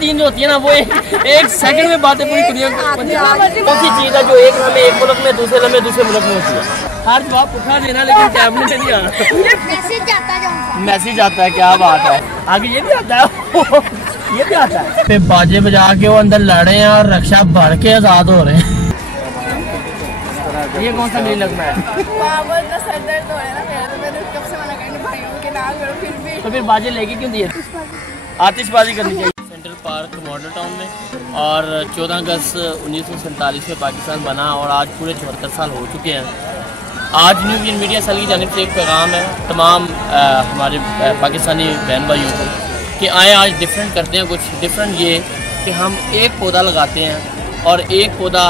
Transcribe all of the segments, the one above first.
खातन जो होती है ना वो एक सेकंड में बातें पूरी दुनिया कौन सी चीज़ है जो एक लम्हे एक मुल्क में दूसरे लम्हे दूसरे मुल्क में होती है। हर जवाब पुठा देना लेकिन टैबलेट से नहीं आना। मैसेज आता है, क्या बात है। आगे ये भी आता है ये भी आता है। फिर बाजे बजा के वो अंदर लड़े हैं और रक्षा भर के आजाद हो रहे हैं। ये कौन सा नहीं लगता है? तो फिर बाजे लेके क्यों दिए? आतिशबाजी करनी चाहिए। सेंट्रल पार्क मॉडल टाउन में और 14 अगस्त 1947 में पाकिस्तान बना और आज पूरे 74 साल हो चुके हैं। आज न्यू विजन मीडिया सेल की जानिब से एक पैगाम है तमाम हमारे पाकिस्तानी बहन भाइयों को कि आए आज डिफरेंट करते हैं कुछ डिफरेंट। ये कि हम एक पौधा लगाते हैं और एक पौधा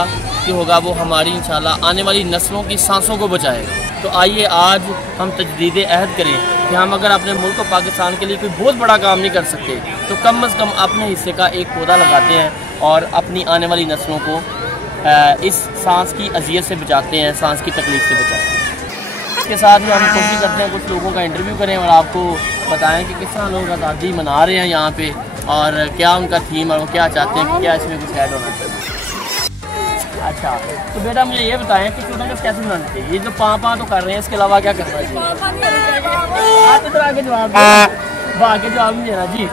जो होगा वो हमारी इंशाल्लाह आने वाली नस्लों की सांसों को बचाएगा। तो आइए आज हम तजदीद अहद करें कि हम अगर अपने मुल्क को पाकिस्तान के लिए कोई बहुत बड़ा काम नहीं कर सकते तो कम अज़ कम अपने हिस्से का एक पौधा लगाते हैं और अपनी आने वाली नस्लों को इस सांस की अजियत से बचाते हैं, सांस की तकलीफ से बचाते हैं। इसके साथ ही हम कोशिश करते हैं कुछ लोगों का इंटरव्यू करें और आपको बताएं कि किस तरह लोग आज़ादी मना रहे हैं यहाँ पे और क्या उनका थीम और वो क्या चाहते हैं कि क्या इसमें कुछ ऐड होना चाहिए। अच्छा तो बेटा मुझे ये बताएं कि 14 अगस्त कैसे मनाना चाहिए? ये जो पाँ तो कर रहे हैं इसके अलावा क्या करना चाहिए? आप इधर आके जवाब आगे जवाब नहीं देना जी।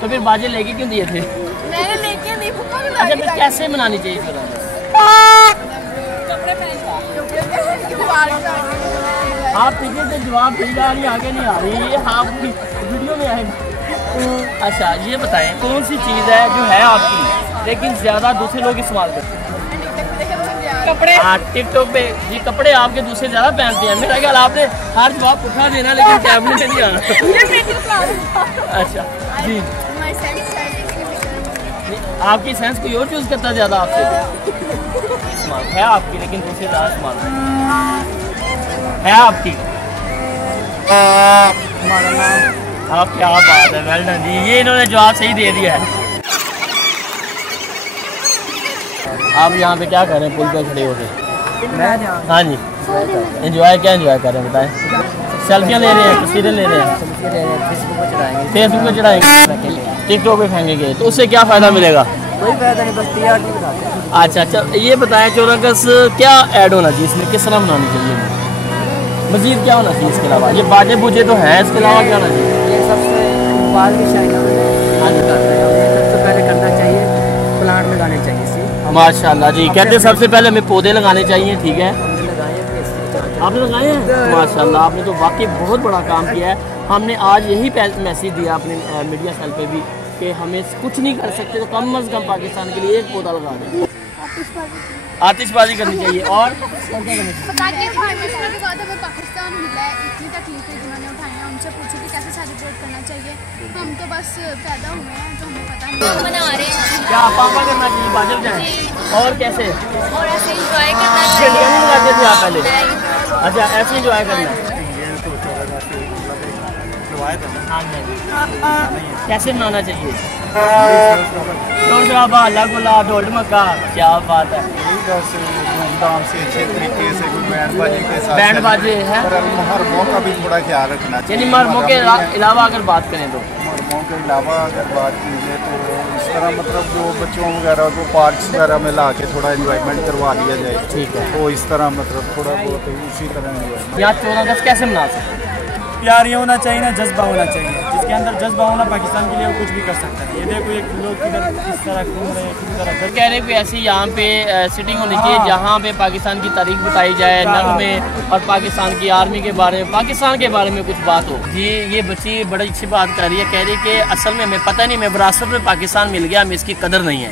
तो फिर बाजे लेके क्यों दिए थे? मैंने लेके नहीं। अच्छा फिर कैसे मनानी चाहिए? आप पीछे से जवाब ठीक आ रही आगे नहीं आ रही, ये आप वीडियो में आएगा। अच्छा ये बताएं कौन सी चीज़ है जो है आपकी लेकिन ज़्यादा दूसरे लोग इस्तेमाल करते हैं? कपड़े। हाँ टिकटॉक पे जी कपड़े आपके दूसरे ज़्यादा पहनते हैं। मेरा ख्याल आपने हर जवाब पुठा देना लेकिन टैबलेट से नहीं आना। अच्छा जी आपकी सेंस कोई और चूज़ करता है ज़्यादा आपसे? है आपकी लेकिन दूसरे ज़्यादा इस्तेमाल है आपकी। आप क्या बात है, वेल डन जी। ये इन्होंने जवाब सही दे दिया है। आप यहाँ पे क्या कर रहे हैं पुल पे खड़े होके? हाँ जी एंजॉय क्या एंजॉय कर रहे हैं बताएं? सेल्फियाँ ले रहे हैं, तस्वीरें ले रहे हैं, फेसबुक पे चढ़ाएंगे, टिकटॉक पे फेंकेंगे तो उससे क्या फ़ायदा मिलेगा? कोई फायदा नहीं, बस तैयार नहीं बताते। अच्छा ये बताएं 14 अगस्त क्या ऐड होना चाहिए इसमें, किस तरह मनानी चाहिए, मज़ीद क्या होना चाहिए इसके अलावा? ये बाजे बूजे तो हैं, इसके अलावा क्या होना चाहिए? ये सबसे बाल भी शायद सबसे पहले करना चाहिए प्लांट लगाने चाहिए। माशाल्लाह जी कहते हैं सबसे पहले हमें पौधे लगाने चाहिए। ठीक है आपने लगाए हैं माशाल्लाह, आपने तो वाकई बहुत बड़ा काम किया है। हमने आज यही मैसेज दिया अपने मीडिया सेल पे भी कि हमें कुछ नहीं कर सकते तो कम अज़ कम पाकिस्तान के लिए एक पौधा लगा दें। आतिशबाजी करनी चाहिए और पाकिस्तान मिला है, इतनी तकलीफें जिन्होंने उठाई हैं उनसे पूछो कि कैसे सेलिब्रेट करना चाहिए। हम तो बस पैदा हुए हैं तो हमें पता नहीं मना रहे हैं। क्या पापा करना चाहिए बाजब जाए और कैसे और ऐसे इंजॉय करना चाहिए। झंडियाँ नहीं लगाते थे आप पहले? अच्छा ऐसे इंजॉय करना कैसे मनाना चाहिए? अल्लाह गुला ढोल मक्का, क्या बात है। धूमधाम से अच्छे तरीके से कोई बैंड बाजे है। मरमों का भी थोड़ा ख्याल रखना चाहिए। यानी मरमों के अलावा अगर बात करें तो मरमों के अलावा अगर बात कीजिए तो इस तरह मतलब जो बच्चों वगैरह को पार्क्स वगैरह में ला के थोड़ा इन्जॉयमेंट करवा दिया जाए। ठीक है तो इस तरह मतलब थोड़ा बहुत उसी तरह यहाँ 14 अगस्त कैसे मना सकते हैं? प्यार ये होना चाहिए ना, जज्बा होना चाहिए। जिसके अंदर जज्बा होना पाकिस्तान के लिए वो कुछ भी कर सकता है। ये देखो एक लोग किधर इस तरह घूम रहे हैं, किसी तरह कह रहे हैं ऐसी यहाँ पे सिटिंग होनी चाहिए जहाँ पे पाकिस्तान की तारीख बताई जाए नग़मे और पाकिस्तान की आर्मी के बारे में, पाकिस्तान के बारे में कुछ बात हो। ये बच्ची बड़ी अच्छी बात कर रही है, कह रही है कि असल में हमें पता नहीं, हमें विरासत में पाकिस्तान मिल गया, हमें इसकी कदर नहीं है।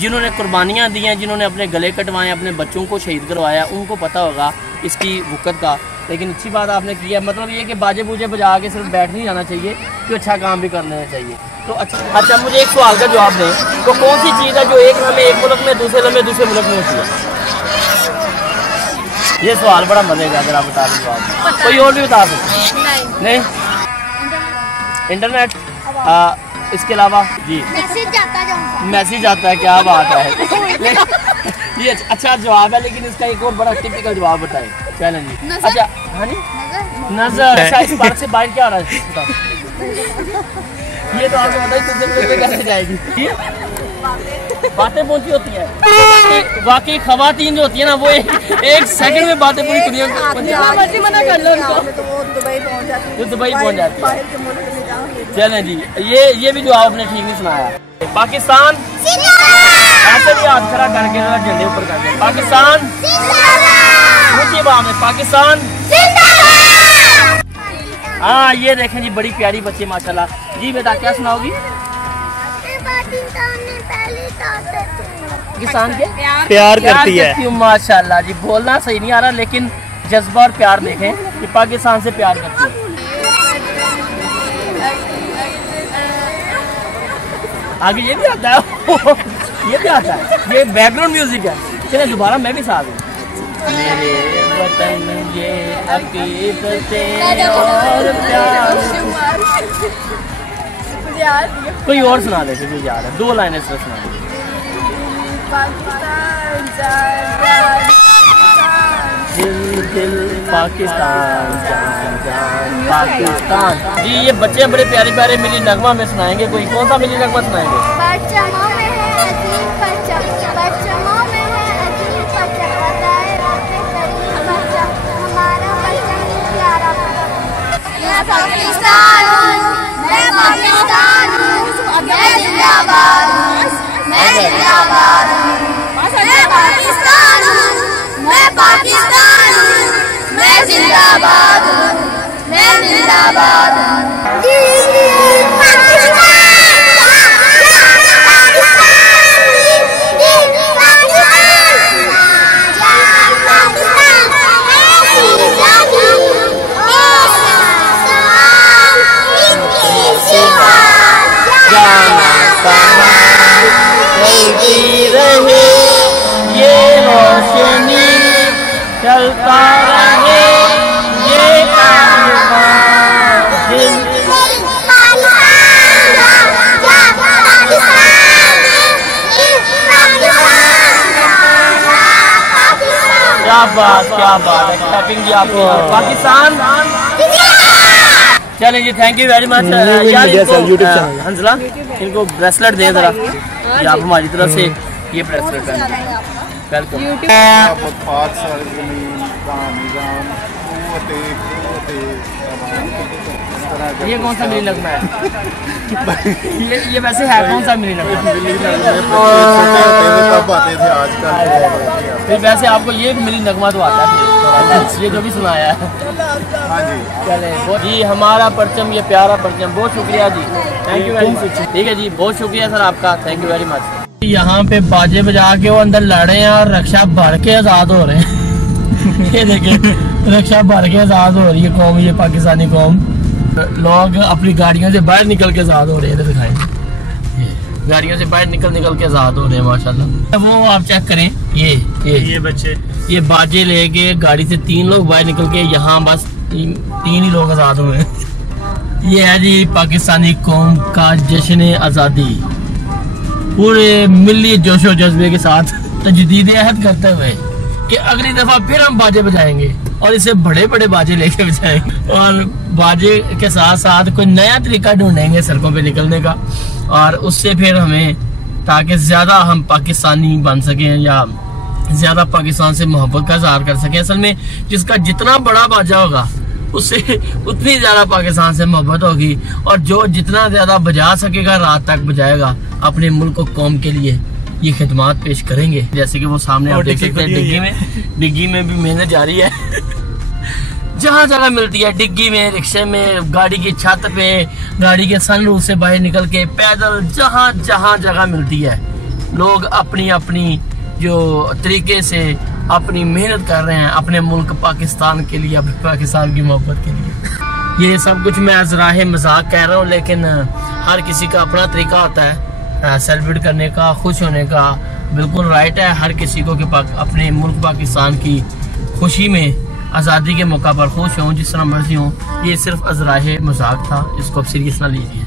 जिन्होंने कुर्बानियाँ दी हैं, जिन्होंने अपने गले कटवाए, अपने बच्चों को शहीद करवाया, उनको पता होगा इसकी वक़्त का। लेकिन अच्छी बात आपने की है, मतलब ये कि बाजे बूजे बजा के सिर्फ बैठ नहीं जाना चाहिए, तो अच्छा काम भी कर लेना चाहिए। तो अच्छा मुझे एक सवाल का जवाब दें, तो कौन सी चीज़ है जो एक लम्हे एक मुल्क में दूसरे लम्हे दूसरे मुल्क में होती है? ये सवाल बड़ा मजे का, अगर आप बता दें जवाब। कोई और भी बता सकते? नहीं इंटरनेट। इसके अलावा जी मैसेज आता है, क्या बात है। ये अच्छा जवाब है, लेकिन इसका एक और बड़ा टिपिकल जवाब बताएं। चलें जी। अच्छा हाँ जी नजर। अच्छा, इस पार्क से बाहर क्या हो रहा है बताओ? ये तो आपको पता ही तुझे कैसे जाएगी। बातें पहुंची होती है वाकई, खवातीन जो होती है ना वो एक सेकंड में बातें पूरी दुनिया को मना कर लो उनको, वो दुबई पहुंच जाती है। चलें जी, ये भी जो आपने ठीक नहीं सुनाया। पाकिस्तान ऐसे भी हाथ खड़ा करके झंडे ऊपर करके, पाकिस्तान ऊंची बात में, पाकिस्तान। हाँ ये देखें जी, बड़ी प्यारी बच्चे माशाल्लाह। जी बेटा क्या सुनाओगी? पाकिस्तान के प्यार करती है। माशाल्लाह जी, बोलना सही नहीं आ रहा लेकिन जज्बा और प्यार देखें कि पाकिस्तान से प्यार करती है। आगे ये भी आता है ये भी आता है, ये बैकग्राउंड म्यूजिक है। चलिए दोबारा मैं भी साथ हूँ। मेरे वतन ये अकीदतें और प्यार। कोई और सुना दे मुझे याद है, 2 लाइनें से सुना दे। दिल दिल पाकिस्तान, जान जान पाकिस्तान। जी ये बच्चे बड़े प्यारे प्यारे मिली नगमा में सुनाएंगे। कोई कौन सा मिली नगमा सुनाएंगे? ये रोशनी चलता रहे, ये क्या बात है, क्लैपिंग जी आपको। पाकिस्तान। चलें जी, थैंक यू वेरी मच यार। हंसला इनको ब्रेसलेट दें जरा, आप हमारी तरफ से ये ब्रेसलेट वेलकम। ये कौन सा मिली नगमा है? ये वैसे है कौन सा मिली नगमा? फिर वैसे आपको ये मिली नगमा तो आता है, ये जो भी सुनाया है। चले जी, हमारा परचम, ये प्यारा परचम। बहुत शुक्रिया जी, थैंक यू वेरी मच। ठीक है जी, बहुत शुक्रिया सर आपका, थैंक यू वेरी मच। यहाँ पे बाजे बजा के वो अंदर लड़े हैं और रक्षा भर के आज़ाद हो रहे हैं। ये देखिए, रक्षा भर के आज़ाद हो रही है कौम, ये पाकिस्तानी कौम। लोग अपनी गाड़ियों से बाहर निकल के आज़ाद हो रहे हैं। दिखाएं, गाड़ियों से बाहर निकल के आज़ाद हो रहे हैं माशाल्लाह। वो आप चेक करें, ये बच्चे, ये बाजे लेके गाड़ी से 3 लोग बाहर निकल के, यहाँ बस 3 ही लोग आज़ाद हुए हैं। ये है जी पाकिस्तानी कौम का जश्न आज़ादी, पूरे मिली जोशो जज्बे के साथ तजदीद अहद करते हुए कि अगली दफा फिर हम बाजे बजाएंगे और इसे बड़े बड़े बाजे लेके बजाएंगे, और बाजे के साथ साथ कोई नया तरीका ढूंढेंगे सड़कों पे निकलने का, और उससे फिर हमें, ताकि ज्यादा हम पाकिस्तानी बन सकें या ज्यादा पाकिस्तान से मोहब्बत का इजहार कर सकें। असल में जिसका जितना बड़ा बाजा होगा उससे उतनी ज्यादा पाकिस्तान से मोहब्बत होगी, और जो जितना ज्यादा बजा सकेगा रात तक बजाएगा अपने मुल्क को कौम के लिए ये खिदमात पेश करेंगे। जैसे कि वो सामने आप देख सकते हैं, डिग्गी में भी मेहनत जारी है। जहाँ जगह मिलती है, डिग्गी में, रिक्शे में, गाड़ी की छत पे, गाड़ी के सनरूफ से बाहर निकल के, पैदल, जहाँ जहाँ जगह मिलती है, लोग अपनी अपनी जो तरीके से अपनी मेहनत कर रहे हैं अपने मुल्क पाकिस्तान के लिए, अपने पाकिस्तान की मोहब्बत के लिए। ये सब कुछ मैं ज़राहे मजाक कह रहा हूँ, लेकिन हर किसी का अपना तरीका होता है सेलिब्रेट करने का, खुश होने का। बिल्कुल राइट है हर किसी को कि अपने मुल्क पाकिस्तान की खुशी में, आज़ादी के मौका पर खुश हों, जिस तरह मर्जी हों। ये सिर्फ अज़राहे मजाक था, इसको अब सीरियस ना लीजिए।